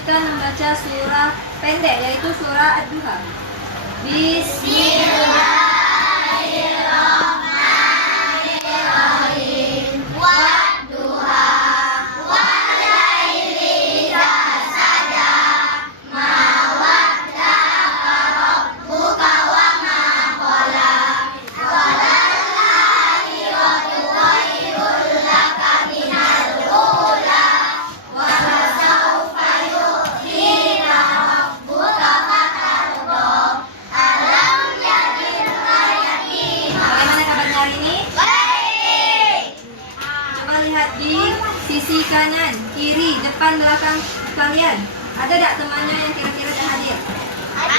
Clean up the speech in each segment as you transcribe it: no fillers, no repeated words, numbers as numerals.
lanjutkan membaca surah pendek yaitu surah Ad-Duha. Bismillahirrahmanirrahim. Wadduha walaili idza saja ma wadda'aka rabbuka wa ma qala walal akhiratu khairul laka minal ula wa lasawfa yu'tika rabbuka fatarda alam yajidka yatima. Bagaimana kabarnya hari ini? Baik. Coba lihat di sisi kanan, kiri, depan, belakang kalian. Ada tak temannya yang kira-kira dah hadir? Ada.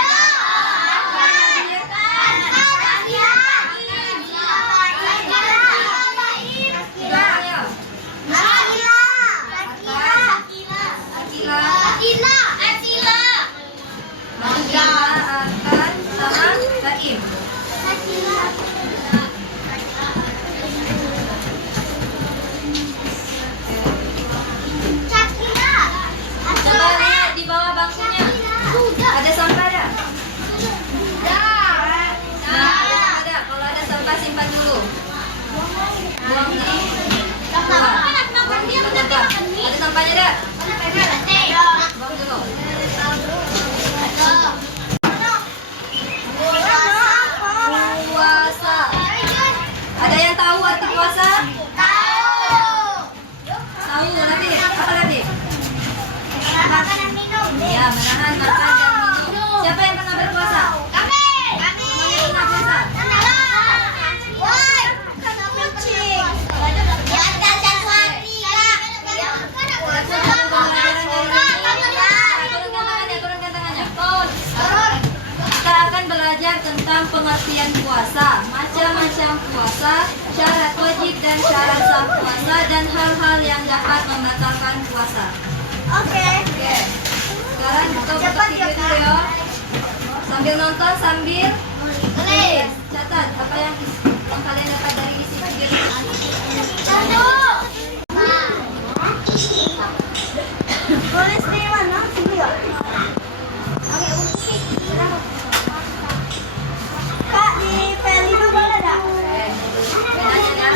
Coba lihat di bawah bangkunya. Ada sampah ada? Ada. Kalau ada sampah simpan dulu. Buang di bawah. Buang di tempat. Ada sampahnya ada? Buang dulu. Puasa. Ada yang tahu arti puasa? Tahu Nabi? Apa Nabi? Ya, menahan makan dan minum. Siapa yang pernah berpuasa? Kami. Semuanya pernah Turunkan tangannya. Kita akan belajar tentang pengertian puasa, macam-macam puasa, syarat wajib dan syarat sah puasa, dan hal-hal yang dapat membatalkan puasa. Oke. Sekarang kita buka video dulu ya. Sambil nonton, sambil tulis. Catat apa yang kalian dapat dari isi video ini. Tulis di mana? Sini ya. Kak, di file itu boleh tak? Bedanya ya.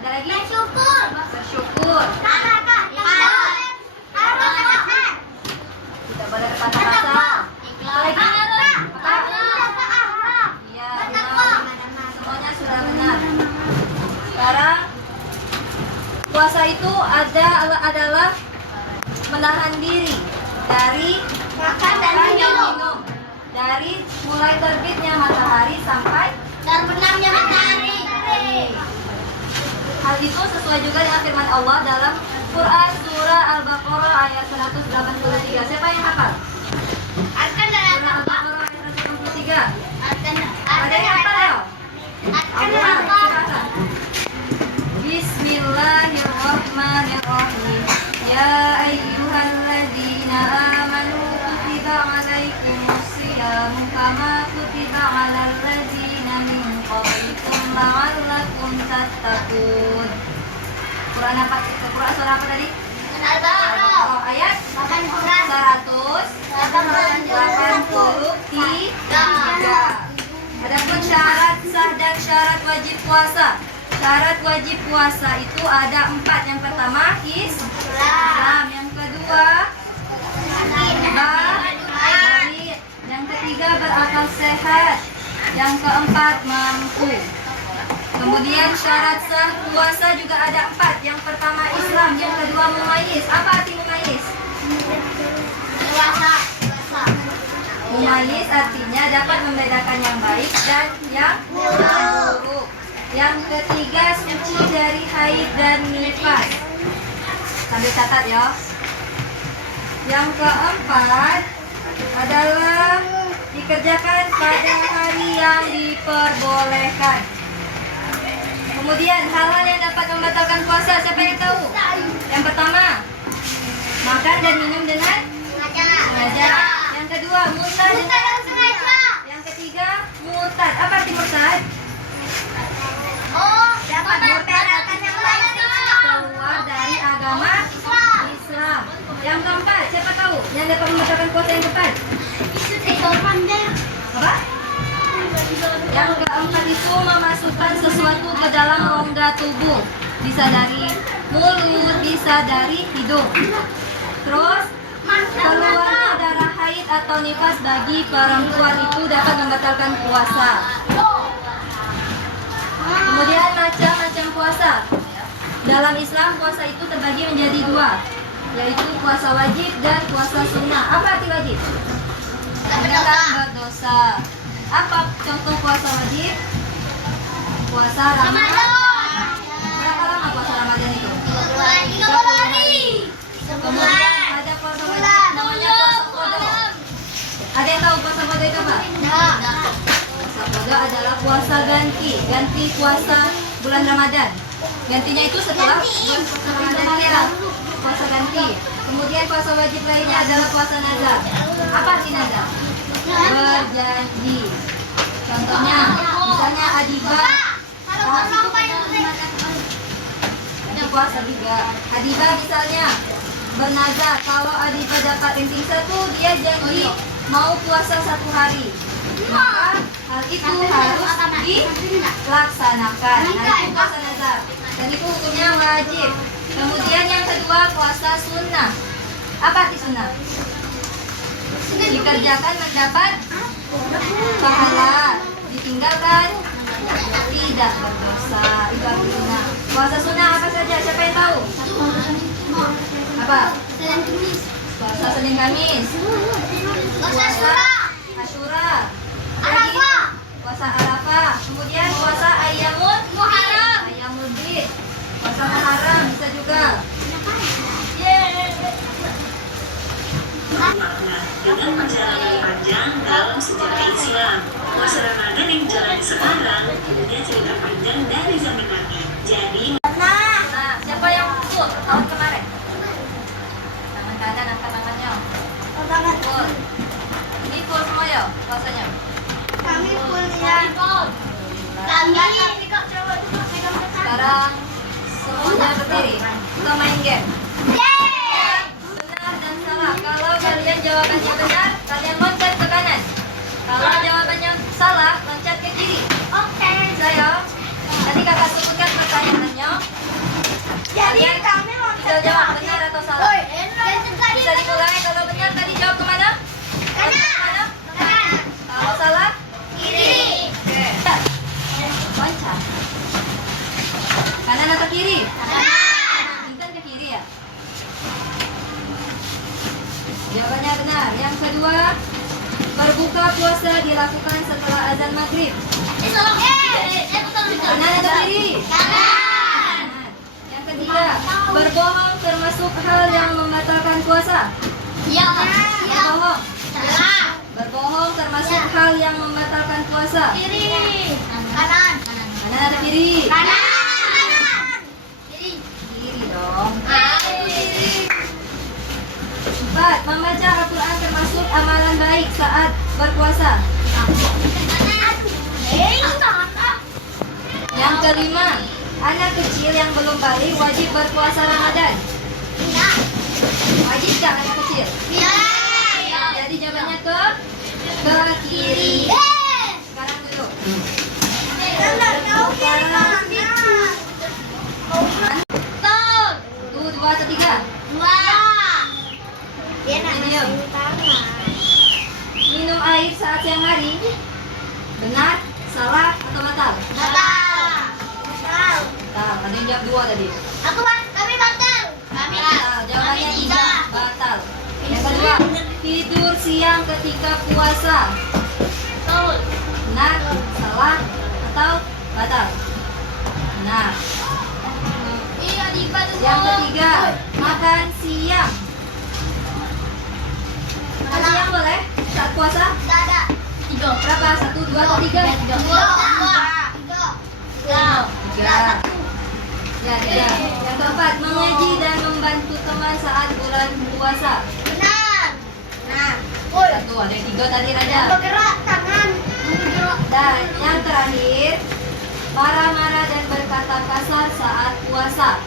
Ada lagi? Bersyukur. Kita boleh berkata-kata. Lagi? Iya, benar. Semuanya sudah benar. Sekarang puasa itu adalah menahan diri dari makan dan minum. Dari mulai terbitnya matahari sampai terbenamnya matahari. Hal itu sesuai juga dengan firman Allah dalam Quran surah Al-Baqarah ayat 183. Siapa yang hafal? Surah Al-Baqarah ayat 183. Ada yang hafal ya? Silakan. Bismillahirrahmanirrahim. Ya ayyuhalladzina amanu kutiba alaikumus siyam kama kutiba alal ladzina min qablikum la'allakum tattaqun. Quran surah apa tadi? Al-Baqarah ayat 183. Adapun syarat sah dan syarat wajib puasa. Syarat wajib puasa itu ada 4. Yang pertama Islam, yang berakal sehat. Yang keempat, mampu. Kemudian syarat sah puasa juga ada 4. Yang pertama Islam, yang kedua mumayyiz. Apa arti mumayyiz? Mumayyiz artinya dapat membedakan yang baik dan yang buruk. Yang ketiga suci dari haid dan nifas. Sambil catat ya. Yang keempat adalah dikerjakan pada hari yang diperbolehkan. Kemudian hal-hal yang dapat membatalkan puasa, siapa yang tahu? Yang pertama, makan dan minum dengan sengaja. Yang kedua, murtad dengan sengaja. Yang ketiga, murtad. Apa arti murtad? Dapat membatalkan yang lain, keluar dari agama Islam. Yang keempat, siapa tahu? Yang dapat membatalkan puasa yang keempat? Apa? Yang keempat itu memasukkan sesuatu ke dalam rongga tubuh. Bisa dari mulut, bisa dari hidung. Terus, keluarnya darah haid atau nifas bagi perempuan itu dapat membatalkan puasa. Kemudian macam-macam puasa. Dalam Islam puasa itu terbagi menjadi 2, yaitu puasa wajib dan puasa sunnah. Apa arti wajib? Akan berdosa. Apa contoh puasa wajib? Puasa Ramadan. Berapa lama puasa Ramadan itu? 30 hari. Kemudian ada puasa wajib namanya puasa qada. Ada yang tahu puasa qada itu apa? Puasa qada adalah puasa ganti puasa bulan Ramadan. Gantinya itu setelah puasa Ramadan ya. Puasa ganti. Kemudian puasa wajib lainnya adalah puasa nazar. Apa arti nazar? Berjanji. Contohnya, misalnya Adiba. Ini puasa juga. Adiba misalnya bernazar kalau Adiba dapat ranking 1, dia janji mau puasa 1 hari. Maka hal itu harus dilaksanakan. Nah, itu puasa nazar. Dan itu hukumnya wajib. Kemudian yang kedua puasa sunnah. Apa arti sunnah? Dikerjakan mendapat pahala, ditinggalkan tidak berdosa. Itu arti sunnah. Puasa sunnah apa saja? Siapa yang tahu? Apa? Puasa Senin Kamis. Puasa Asyura. Puasa Arafah. Kemudian puasa Ayyamul Muharram. Ayyamul Bid. Puasa Muharram bisa juga. Makna dengan perjalanan panjang dalam sejarah Islam. Puasa Ramadan yang dijalani sekarang punya cerita panjang dari zaman Nabi. Jadi, Nah, siapa yang full tahun kemarin? Tangan kanan angkat tangannya. Full. Ini full semua ya puasanya? Kami punya Sekarang semuanya berdiri. Kita main game. Benar dan salah. Kalau kalian jawabannya benar, kalian loncat ke kanan. Kalau jawabannya salah, loncat ke kiri. Oke. Bisa ya? Nanti kakak sebutkan pertanyaannya. Jadi kami Bisa jawab benar atau salah. Bisa dimulai. Kalau benar tadi jawab kemana? Kemana? Kalau salah? kiri. Oke. Loncat. Kanan atau kiri? Intan ke kiri ya? Jawabannya benar. Yang kedua, berbuka puasa dilakukan setelah azan maghrib. Kanan atau kiri? Kanan. Yang ketiga, berbohong termasuk hal yang membatalkan puasa. Berbohong. Berbohong termasuk hal yang membatalkan puasa. Kanan. Kanan atau kiri? Kanan. Kiri dong. 4. Membaca Al-Quran termasuk amalan baik saat berpuasa. Yang kelima, anak kecil yang belum balik wajib berpuasa Ramadan. Wajib gak anak kecil? Jadi jawabannya ke kiri. Sekarang duduk. Tuh, 2 atau 3? Dia nak Diam. tangan. Minum air air saat siang hari? Benar, salah, atau batal? Batal. Batal. Ada yang jawab 2 tadi. Kami batal. Batal. Jawabannya 3. Batal. Yang kedua, tidur siang ketika puasa. Benar, salah, atau batal? Benar. Yang ketiga, makan siang. Makan siang boleh saat puasa? Berapa? 1, 2, atau 3? 3. Ya, 3. Yang keempat, mengaji dan membantu teman saat bulan puasa. 1, ada yang 3 tadi Raja. Bergerak tangan. Dan yang terakhir, marah-marah dan berkata kasar saat puasa.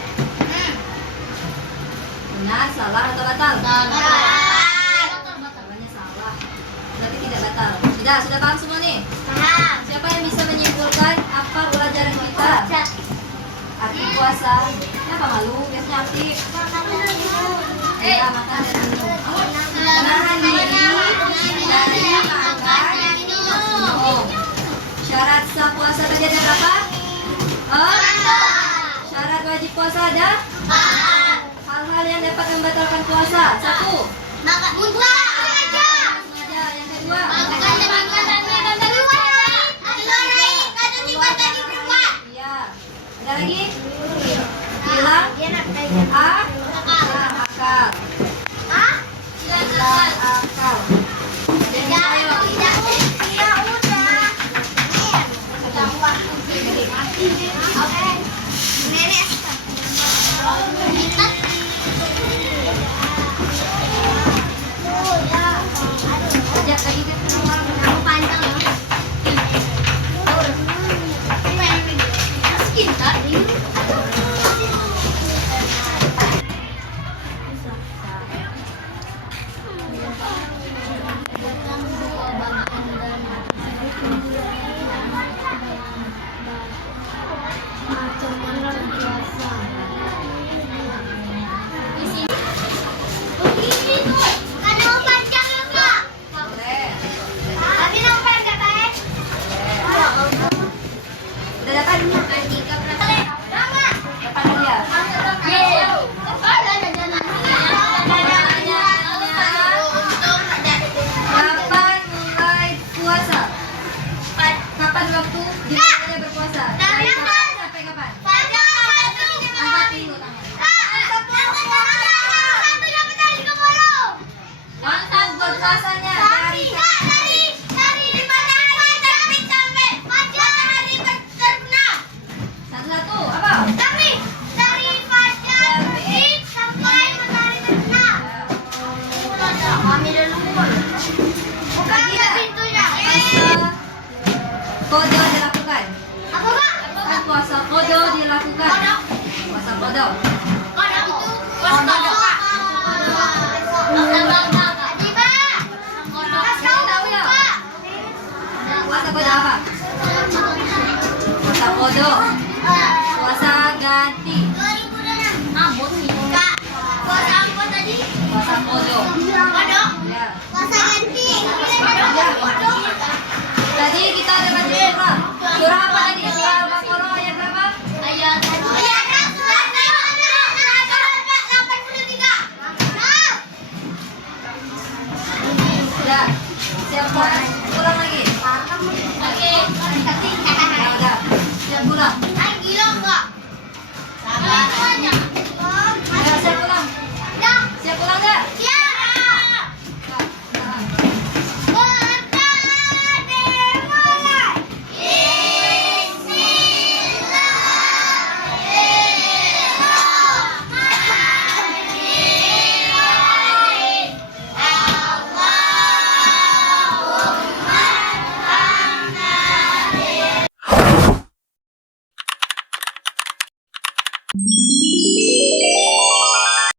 Benar, salah, atau batal? Jawabannya salah. Berarti tidak batal. Sudah paham semua nih? Siapa yang bisa menyimpulkan apa pelajaran kita? Arti puasa. Kenapa malu? Biasanya aktif. Ya, makan dan minum. Menahan diri dari makan. Oh. Syarat sah puasa tadi ada berapa? Syarat wajib puasa ada? Hal-hal yang dapat membatalkan puasa. 1. Sengaja. Yang kedua. Iya. Ada lagi? Hilang akal. Hilang akal. Ajak lagi ke boleh. Udah dapat? Dapat dia. Kapan mulai puasa? Kapan waktu dimulainya berpuasa? Dari kapan sampai kapan? Angkat dulu tangan. Waktu berpuasanya dari satu-satu apa? Kodo dilakukan. Kan puasa kodo dilakukan. Puasa kodo. Tahu ya? Puasa kodo apa? Puasa kodo.